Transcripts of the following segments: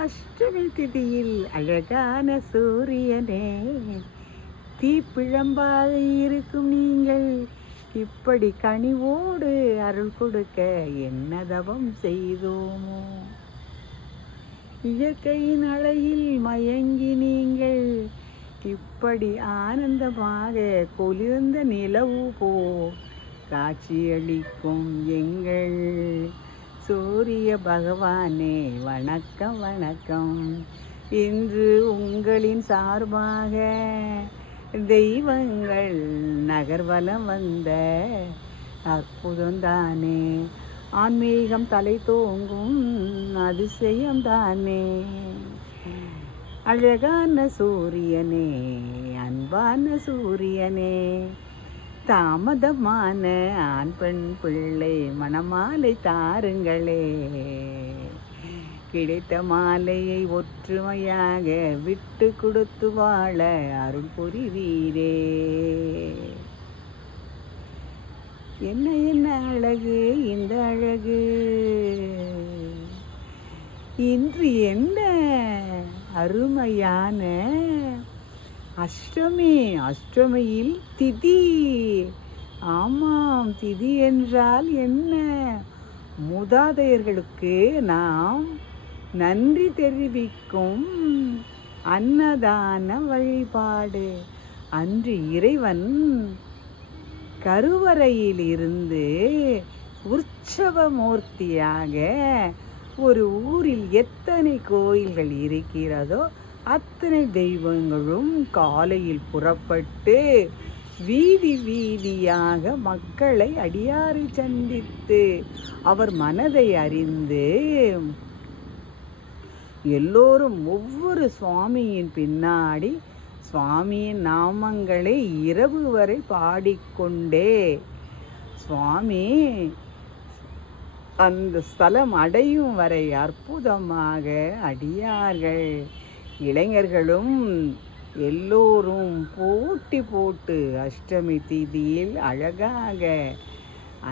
அஷ்டமி திதியில் அழகான சூரியனே, தீப்பிழம்பாக இருக்கும் நீங்கள் இப்படி கனிவோடு அருள் கொடுக்க என்ன தவம் செய்தோமோ. இயற்கையின் அழகில் மயங்கி நீங்கள் இப்படி ஆனந்தமாக குளிர்ந்த நிலவு போ காட்சியளிக்கும் எங்கள் சூரிய பகவானே வணக்கம் வணக்கம். இன்று உங்களின் சார்பாக தெய்வங்கள் நகர்வலம் வந்த அற்புதம்தானே, ஆன்மீகம் தலை தோங்கும் அதிசயம்தானே. அழகான சூரியனே, அன்பான சூரியனே, தாமதமான ஆண் பெண் பிள்ளை மணமாலை தாருங்களே. கிடைத்த மாலையை ஒற்றுமையாக விட்டு கொடுத்து வாழ அருள் புரிவீரே. என்ன என்ன அழகு இந்த அழகு, இன்று என்ன அருமையான அஷ்டமி. அஷ்டமியில் திதி. ஆமாம், திதி என்றால் என்ன? மூதாதையர்களுக்கு நாம் நன்றி தெரிவிக்கும் அன்னதான வழிபாடு. அன்று இறைவன் கருவறையில் இருந்து உற்சவ மூர்த்தியாக ஒரு ஊரில் எத்தனை கோயில்கள் இருக்கிறதோ அத்தனை தெய்வங்களும் காலையில் புறப்பட்டு வீதி வீதியாக மக்களை அடியாரை சந்தித்து அவர் மனதை அறிந்து எல்லோரும் ஒவ்வொரு சுவாமியின் பின்னாடி சுவாமியின் நாமங்களை இரவு வரை பாடிக்கொண்டே சுவாமி அந்த ஸ்தலம் அடையும் வரை அற்புதமாக அடியார்கள் இளைஞர்களும் எல்லோரும் போட்டி போட்டு அஷ்டமி திதியில் அழகாக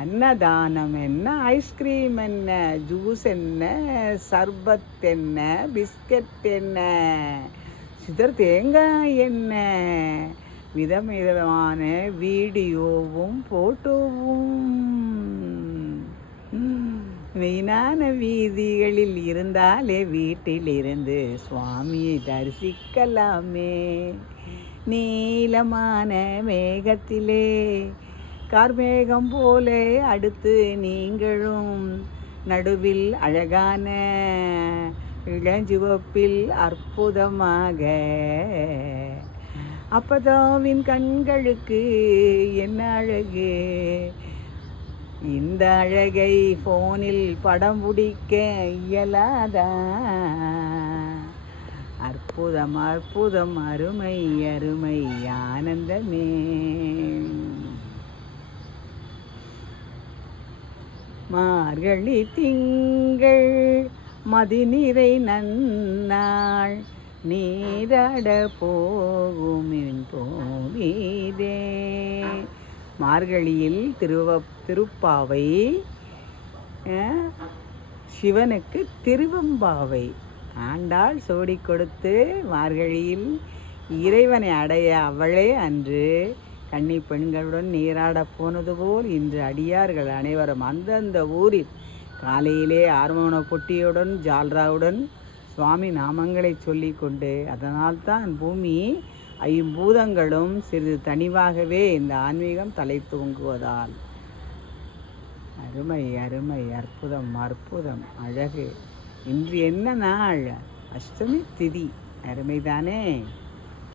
அன்னதானம் என்ன, ஐஸ்கிரீம் என்ன, ஜூஸ் என்ன, சர்பத் என்ன, பிஸ்கட் என்ன, சிதர் தேங்காய் என்ன, விதவிதமான வீடியோவும் போட்டோவும் மெயினான வீதிகளில் இருந்தாலே வீட்டில் இருந்து சுவாமியை தரிசிக்கலாமே. நீலமான மேகத்திலே கார்மேகம் போலே அடுத்து நீங்களும் நடுவில் அழகான இளஞ்சிவப்பில் அற்புதமாக அப்பதாவின் கண்களுக்கு என்ன அழகு. இந்த அழகை போனில் படம் பிடிக்க இயலாதா? அற்புதம் அற்புதம் அருமை அருமை ஆனந்தமே. மார்கழி திங்கள் மதிநிறை நன்னாள் நீராட போகும் போவீரே. மார்கழியில் திருப்பாவை, சிவனுக்கு திருவம்பாவை. ஆண்டாள் சோடி கொடுத்து மார்கழியில் இறைவனை அடைய அவளே அன்று கன்னி பெண்களுடன் நீராட போனது போல் இன்று அடியார்கள் அனைவரும் அந்தந்த ஊரில் காலையிலே ஆர்மோன பொட்டியுடன் ஜால்ராவுடன் சுவாமி நாமங்களை சொல்லி கொண்டு, அதனால்தான் பூமி ஐம்பூதங்களும் சிறிது தனிவாகவே இந்த ஆன்மீகம் தலை தூங்குவதால். அருமை அருமை அற்புதம் அற்புதம் அழகு. இன்று என்ன நாள்? அஷ்டமி திதி. அருமைதானே?